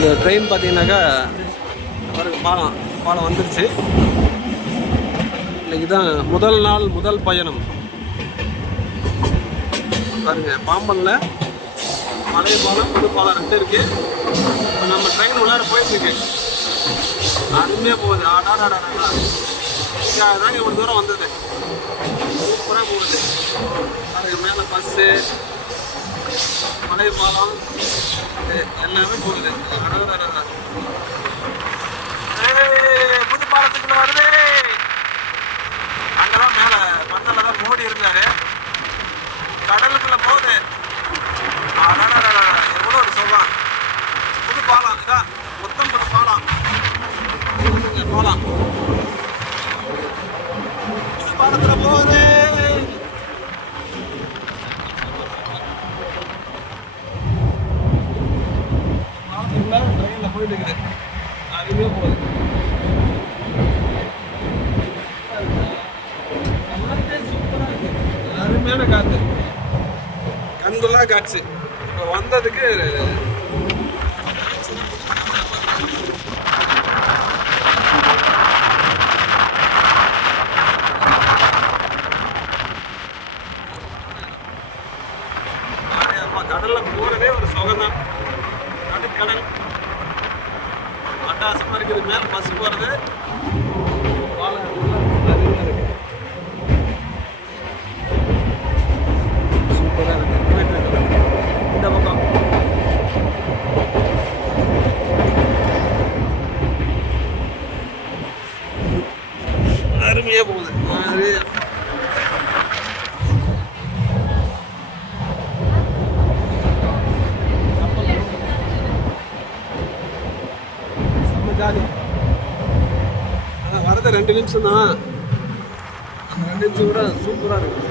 இந்த ட்ரெயின் பார்த்தீங்கன்னாக்கா பாலம் பாலம் வந்துருச்சு. இன்னைக்கு தான் முதல் நாள் முதல் பயணம். பாருங்க, பாம்பனில் பழைய பாலம் புது பாலம் 2 இருக்கு. இப்போ நம்ம ட்ரெயின் உள்ளார போயிட்டுருக்கு. அருமையாக போகுது. தாங்க ஒரு தூரம் வந்தது. சூப்பராக போகுது. பாருங்க, மேலே பஸ்ஸு, பழைய பாலம் எல்லாமே போகுது. புது பாலத்துக்குள்ள வருது. அங்கெல்லாம் மேலே பந்தல தான் மோடி இருந்தாரு. கடலுக்குள்ள போகுது. எவ்வளோ ஒரு சொல்லலாம். புது பாலம் இதான், மொத்தம் புது பாலம். போகலாம், புது பாலத்துல போகுது. பாலத்துக்குள்ள ட்ரெயினில் போயிட்டு இருக்குது. அருமையாக போகுது. அருமையான காற்று, கண்கொள்ளா காட்சி. இப்போ வந்ததுக்கு கடல்ல போறதே ஒரு சுகம்தான். நடுக்கடல் அட்டாசமா இருக்குது. மேல பஸ் போறது சூப்பரா இருக்கு. இந்த பக்கம் அருமையா போகுது. ஜாலி. வரது 2 நிமிஷம் தான். அந்த 2 நிமிஷம் கூட சூப்பராக இருக்கு.